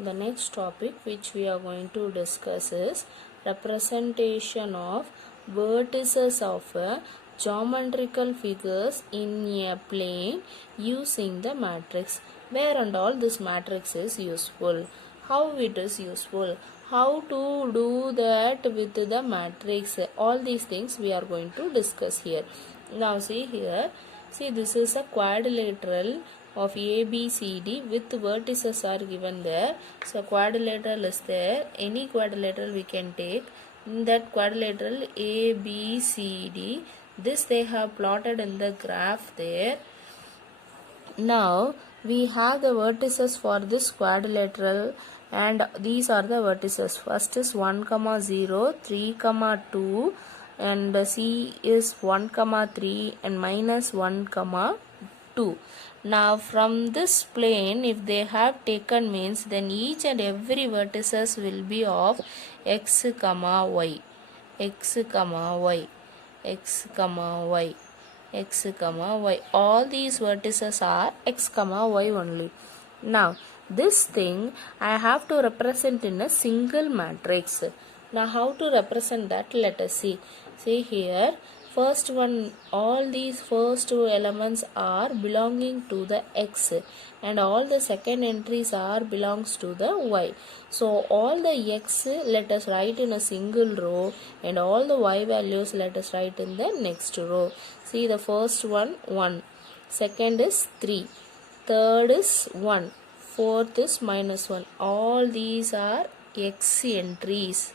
The next topic which we are going to discuss is representation of vertices of geometrical figures in a plane using the matrix. Where and all this matrix is useful? How it is useful? How to do that with the matrix? All these things we are going to discuss here. Now see here. See, this is a quadrilateral of ABCD with vertices are given there. So quadrilateral is there. Any quadrilateral we can take. In that quadrilateral ABCD, this they have plotted in the graph there. Now we have the vertices for this quadrilateral, and these are the vertices. First is 1, 0, 3, 2, and C is 1, 3 and minus 1, 2. Now from this plane, if they have taken means, then each and every vertices will be of x, y, x, y, x, y, x, y. All these vertices are x, y only. Now this thing I have to represent in a single matrix. Now how to represent that? Let us see. See here, first one, all these first two elements are belonging to the x, and all the second entries are belongs to the y. So all the x let us write in a single row, and all the y values let us write in the next row. See, the first one 1, second is 3, third is 1, fourth is minus 1. All these are x entries.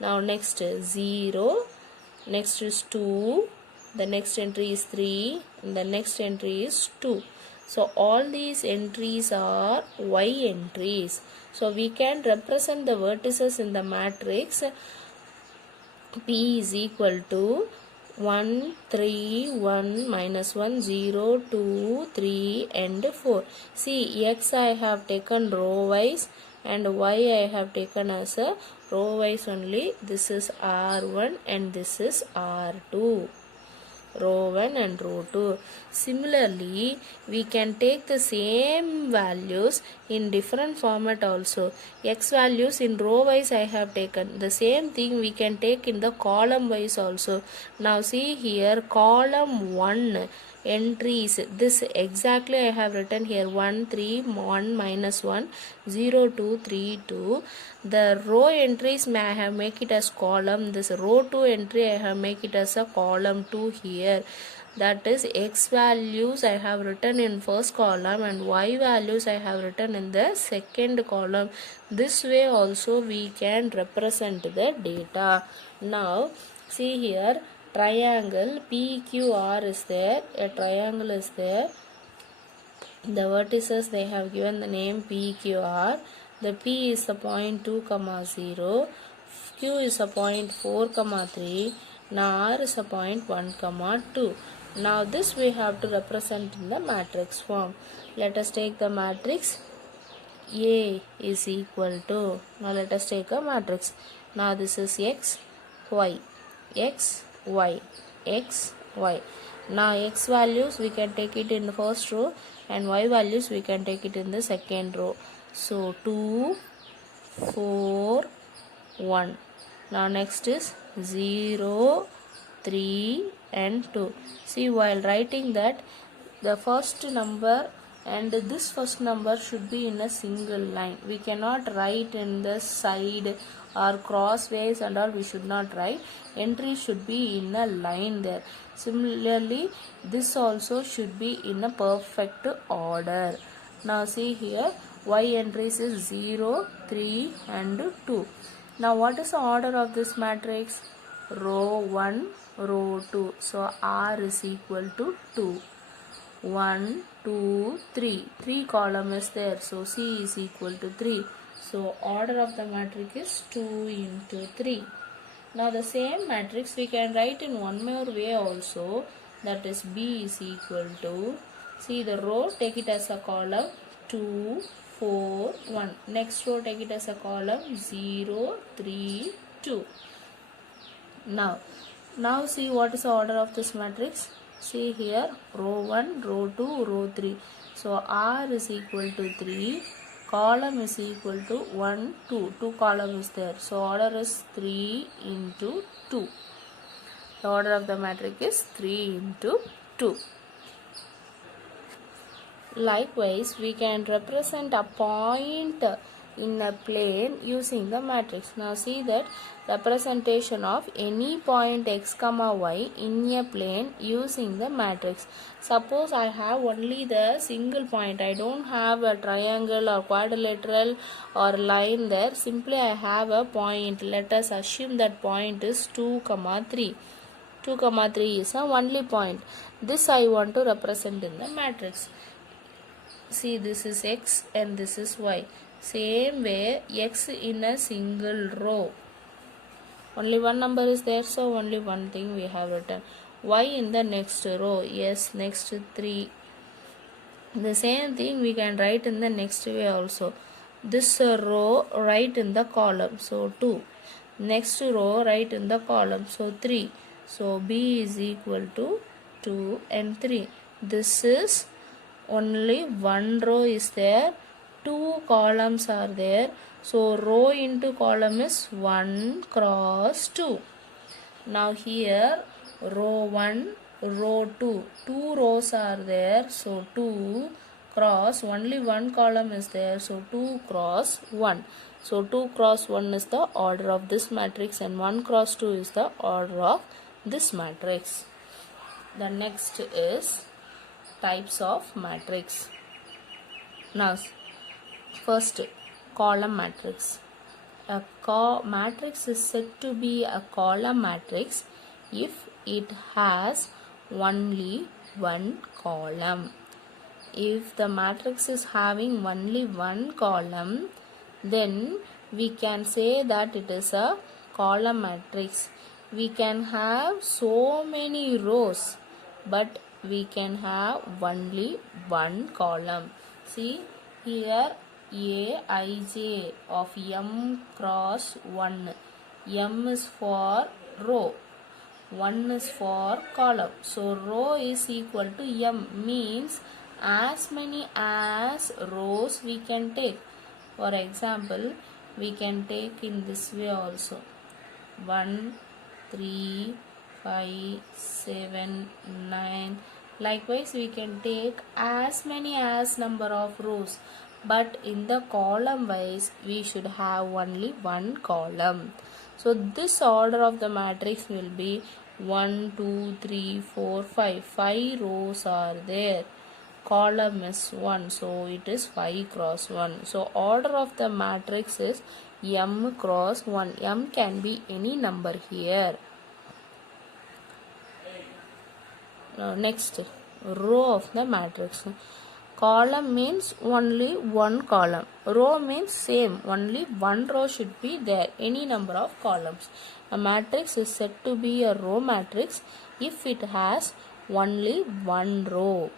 Now next 0, next is 2, the next entry is 3, and the next entry is 2. So all these entries are y entries. So we can represent the vertices in the matrix. P is equal to 1, 3, 1, minus 1, 0, 2, 3 and 4. See, x I have taken row wise and y I have taken as a row wise only. This is R1 and this is R2. Row 1 and row 2. Similarly, we can take the same values in different format also. X values in row wise I have taken. The same thing we can take in the column wise also. Now see here, column 1 entries, this exactly I have written here, 1, 3, 1, minus 1, 0, 2, 3, 2. The row entries may I have make it as column. This row 2 entry I have make it as a column 2 here. That is, x values I have written in first column and y values I have written in the second column. This way also we can represent the data. Now see here, triangle PQR is there, a triangle is there. The vertices they have given the name PQR. The P is the point 2, 0, Q is a point 4, 3, now R is a point 1, 2. Now this we have to represent in the matrix form. Let us take the matrix. A is equal to, now let us take a matrix. Now this is x, y, x, y, x, y. Now x values we can take it in the first row and y values we can take it in the second row. So 2, 4, 1. Now next is 0, 3 and 2. See, while writing that, the first number and this first number should be in a single line. We cannot write in the side or crossways and all, we should not write. Entry should be in a line there. Similarly, this also should be in a perfect order. Now see here, y entries is 0, 3 and 2. Now what is the order of this matrix? Row 1, row 2. So R is equal to 2. 1, 2, 3. 3 column is there. So C is equal to 3. So order of the matrix is 2 into 3. Now the same matrix we can write in one more way also. That is B is equal to, see the row, take it as a column 2, 4, 1. Next row take it as a column 0, 3, 2. Now see what is the order of this matrix. See here, row 1, row 2, row 3. So R is equal to 3, column is equal to 1, 2. 2 column is there. So order is 3 into 2. The order of the matrix is 3 into 2. Likewise, we can represent a point in a plane using the matrix. Now see that representation of any point x comma y in a plane using the matrix. Suppose I have only the single point. I don't have a triangle or quadrilateral or line there. Simply I have a point. Let us assume that point is 2 comma 3. 2 comma 3 is a only point. This I want to represent in the matrix. See, this is x and this is y. Same way, x in a single row. Only one number is there, so only one thing we have written. Y in the next row. Yes, next 3. The same thing we can write in the next way also. This row write in the column, so 2. Next row write in the column, so 3. So B is equal to 2 and 3. This is only one row is there, 2 columns are there. So row into column is 1 cross 2. Now here row 1, row 2, 2 rows are there. So 2 cross, only one column is there. So 2 cross 1. So 2 cross 1 is the order of this matrix and 1 cross 2 is the order of this matrix. The next is types of matrix. Now first, column matrix. A matrix is said to be a column matrix if it has only one column. If the matrix is having only one column, then we can say that it is a column matrix. We can have so many rows, but we can have only one column. See here, Aij of m cross 1. M is for row, 1 is for column. So row is equal to m, means as many as rows we can take. For example, we can take in this way also. 1, 3, 5, 7, 9. Likewise, we can take as many as number of rows. But in the column wise, we should have only one column. So this order of the matrix will be 1, 2, 3, 4, 5. 5 rows are there. Column is 1, so it is 5 cross 1. So order of the matrix is m cross 1. M can be any number here. Next, row of the matrix. Column means only one column. Row means same, only one row should be there, any number of columns. A matrix is said to be a row matrix if it has only one row.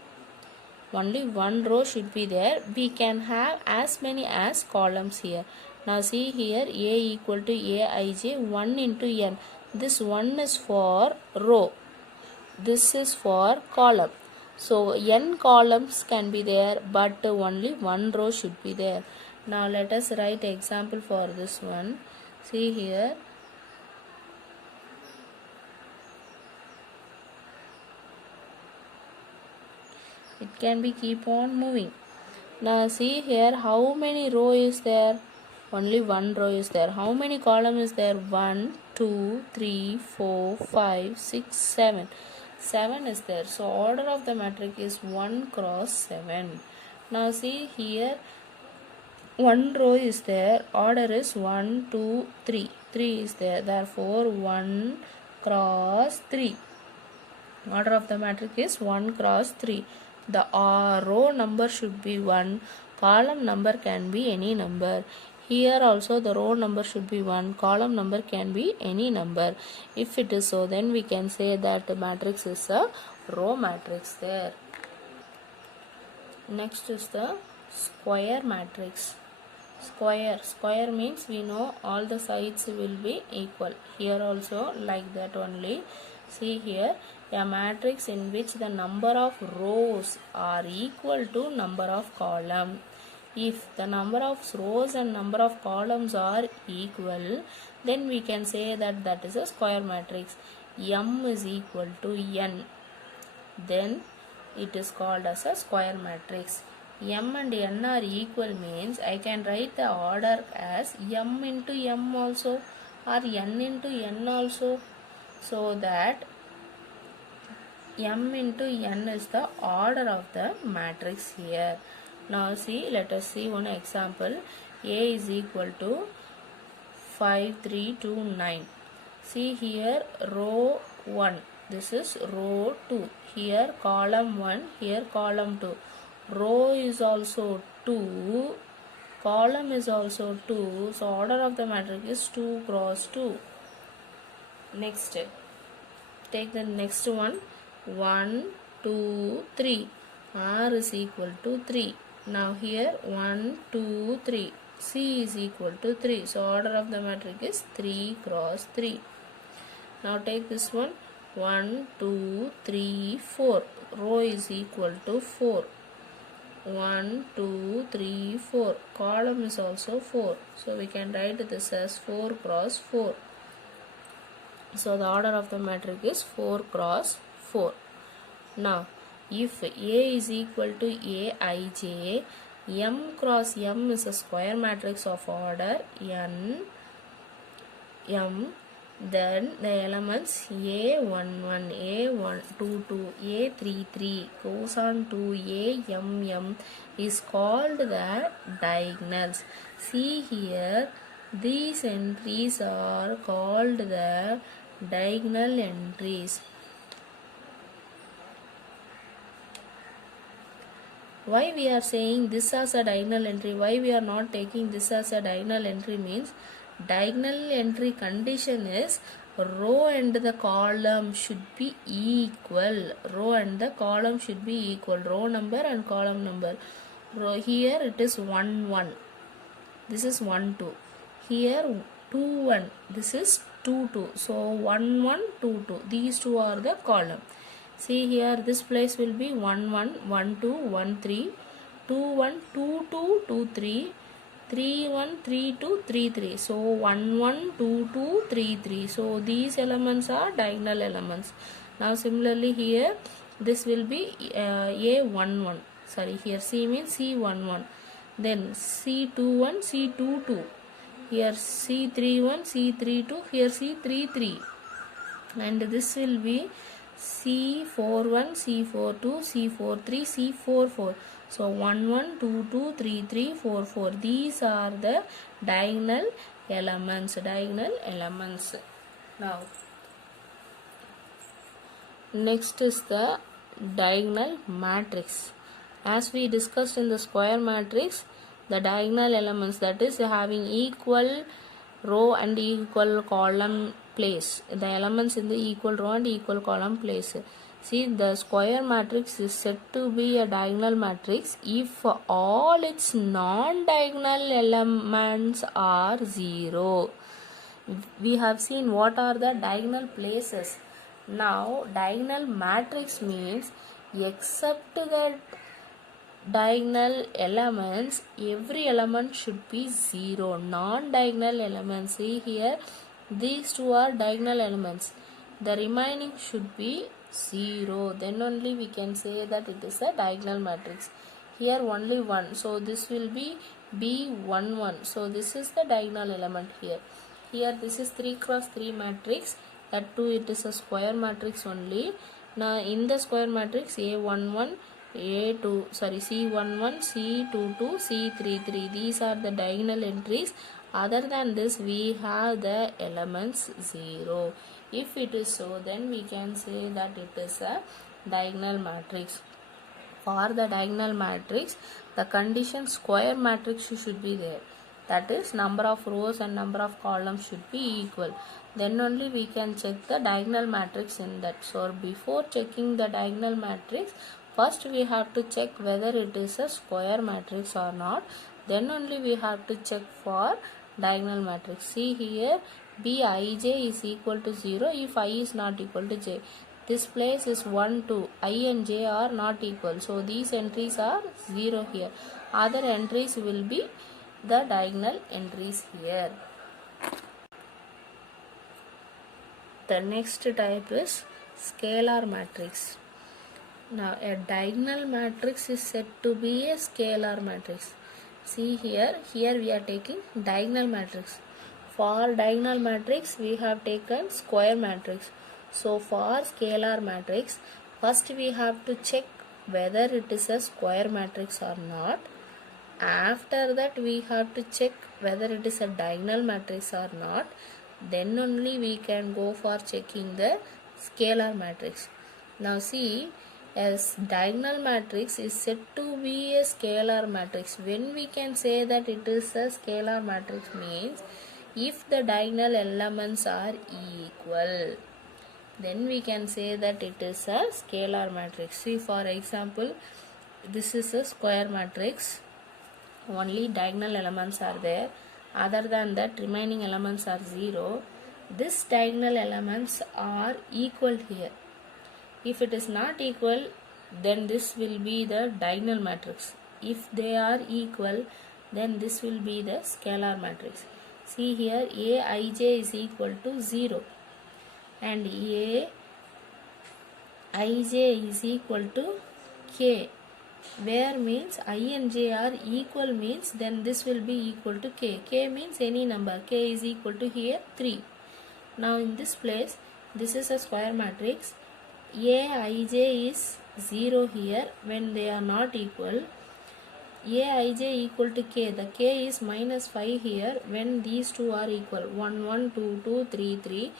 Only one row should be there. We can have as many as columns here. Now see here, A equal to Aij, 1 into n. This 1 is for row. This is for column. So n columns can be there, but only one row should be there. Now let us write example for this one. See here. It can be keep on moving. Now see here, how many row is there? Only one row is there. How many column is there? 1, 2, 3, 4, 5, 6, 7. 7 is there. So order of the matrix is 1 cross 7. Now see here, one row is there. Order is 1, 2, 3. 3 is there. Therefore 1 cross 3. Order of the matrix is 1 cross 3. The row number should be 1. Column number can be any number. Here also the row number should be 1. Column number can be any number. If it is so, then we can say that the matrix is a row matrix there. Next is the square matrix. Square means we know all the sides will be equal. Here also like that only. See here, a matrix in which the number of rows are equal to number of columns. If the number of rows and number of columns are equal, then we can say that that is a square matrix. M is equal to N, then it is called as a square matrix. M and N are equal means I can write the order as M into M also or N into N also, so that M into N is the order of the matrix here. Now see, let us see one example. A is equal to 5, 3, 2, 9. See here row 1. This is row 2. Here column 1. Here column 2. Row is also 2. Column is also 2. So order of the matrix is 2 cross 2. Next, take the next one. 1, 2, 3. R is equal to 3. Now here 1, 2, 3. C is equal to 3. So order of the matrix is 3 cross 3. Now take this one. 1, 2, 3, 4. Row is equal to 4. 1, 2, 3, 4. Column is also 4. So we can write this as 4 cross 4. So the order of the matrix is 4 cross 4. Now if A is equal to Aij, M cross M is a square matrix of order N, M, then the elements A11, A122, A33 goes on to AMM is called the diagonals. See here, these entries are called the diagonal entries. Why we are saying this as a diagonal entry? Why we are not taking this as a diagonal entry means diagonal entry condition is row and the column should be equal. Row and the column should be equal. Row number and column number. Row here it is 1 1. This is 1 2. Here 2 1. This is 2 2. So 1 1 2 2. These two are the column. See here, this place will be 1 1 1 2 1 3, 2 1 2 2 2 3, 3 1 3 2 3 3. So 1 1 2 2 3 3. So these elements are diagonal elements. Now similarly here, this will be A11. Sorry, here C means C11. Then C21 C22. Here C31 C32. Here C33. And this will be C41, C42, C43, C44. So 1, 1, 2, 2, 3, 3, 4, 4. These are the diagonal elements. Diagonal elements. Now, next is the diagonal matrix. As we discussed in the square matrix, the diagonal elements, that is having equal row and equal column place, the elements in the equal row and equal column place. See, the square matrix is said to be a diagonal matrix if all its non-diagonal elements are 0. We have seen what are the diagonal places. Now diagonal matrix means except the diagonal elements, every element should be 0. Non-diagonal elements, see here, these two are diagonal elements, the remaining should be 0. Then only we can say that it is a diagonal matrix. Here only 1, so this will be B11. So this is the diagonal element here. Here this is 3 cross 3 matrix, that too it is a square matrix only. Now in the square matrix, A11, C11, C22, C33, these are the diagonal entries. Other than this, we have the elements 0. If it is so, then we can say that it is a diagonal matrix. For the diagonal matrix, the condition square matrix should be there. That is, number of rows and number of columns should be equal. Then only we can check the diagonal matrix in that. So before checking the diagonal matrix, first we have to check whether it is a square matrix or not. Then only we have to check for diagonal matrix. See here, Bij is equal to 0 if I is not equal to j. this place is 1 2, I and j are not equal, so these entries are 0 here. Other entries will be the diagonal entries here. The next type is scalar matrix. Now a diagonal matrix is said to be a scalar matrix. See here we are taking diagonal matrix. For diagonal matrix we have taken square matrix. So for scalar matrix, first we have to check whether it is a square matrix or not. After that we have to check whether it is a diagonal matrix or not. Then only we can go for checking the scalar matrix. Now see, as diagonal matrix is said to be a scalar matrix. When we can say that it is a scalar matrix means if the diagonal elements are equal, then we can say that it is a scalar matrix. See, for example, this is a square matrix. Only diagonal elements are there. Other than that, remaining elements are 0. This diagonal elements are equal here. If it is not equal, then this will be the diagonal matrix. If they are equal, then this will be the scalar matrix. See here, Aij is equal to 0 and Aij is equal to k, where means I and j are equal means then this will be equal to k. K means any number. K is equal to here 3. Now in this place, this is a square matrix. Aij is 0 here when they are not equal. Aij equal to k. The k is minus 5 here when these two are equal. 1 1 2 2 3 3.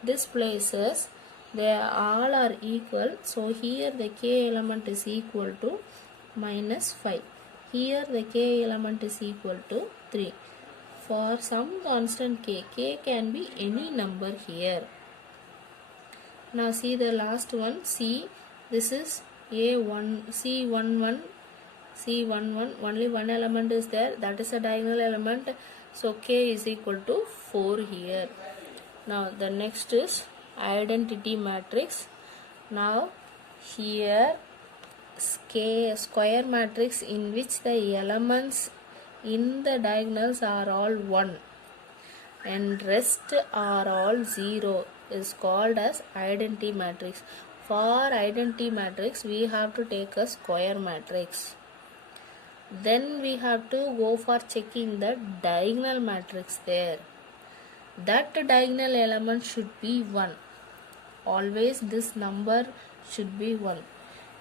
This places they all are equal. So here the k element is equal to minus 5. Here the k element is equal to 3. For some constant k can be any number here. Now see the last one, C. This is A1, C11, C11. Only one element is there. That is a diagonal element. So k is equal to 4 here. Now the next is identity matrix. Now here square matrix in which the elements in the diagonals are all 1 and rest are all 0 is called as identity matrix. For identity matrix we have to take a square matrix. Then we have to go for checking the diagonal matrix there. That diagonal element should be 1. Always this number should be 1.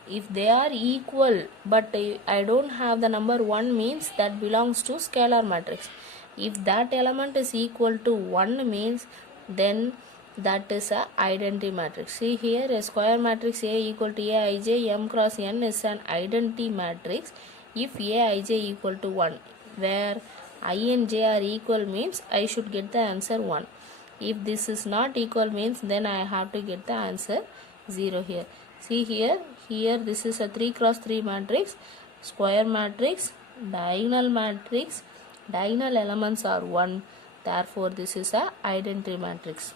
If they are equal but I don't have the number 1 means that belongs to scalar matrix. If that element is equal to 1 means then that is a identity matrix. See here a square matrix A equal to Aij m cross n is an identity matrix if Aij equal to 1, where I and j are equal means I should get the answer 1. If this is not equal means then I have to get the answer 0 here. See here this is a 3 cross 3 matrix, square matrix, diagonal matrix. Diagonal elements are 1. Therefore this is a identity matrix.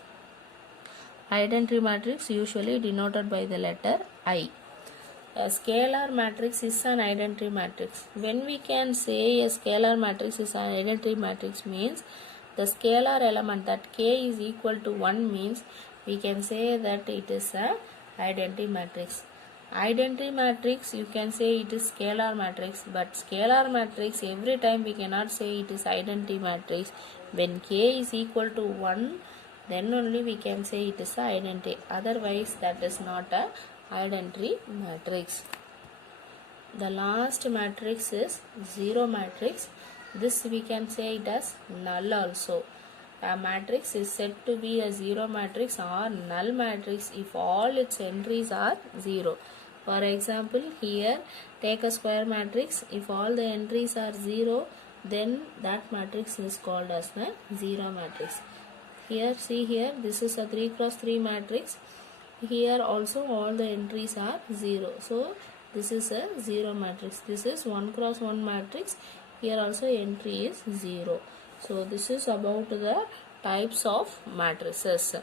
Identity matrix usually denoted by the letter I. A scalar matrix is an identity matrix. When we can say a scalar matrix is an identity matrix means the scalar element that k is equal to 1 means we can say that it is a identity matrix. Identity matrix you can say it is scalar matrix, but scalar matrix every time we cannot say it is identity matrix. When k is equal to 1 then only we can say it is a identity, otherwise that is not a identity matrix. The last matrix is zero matrix. This we can say it as null also. A matrix is said to be a zero matrix or null matrix if all its entries are 0. For example, here take a square matrix. If all the entries are 0, then that matrix is called as the zero matrix. Here, see here, this is a 3 cross 3 matrix. Here also all the entries are 0. So this is a zero matrix. This is 1 cross 1 matrix. Here also entry is 0. So this is about the types of matrices.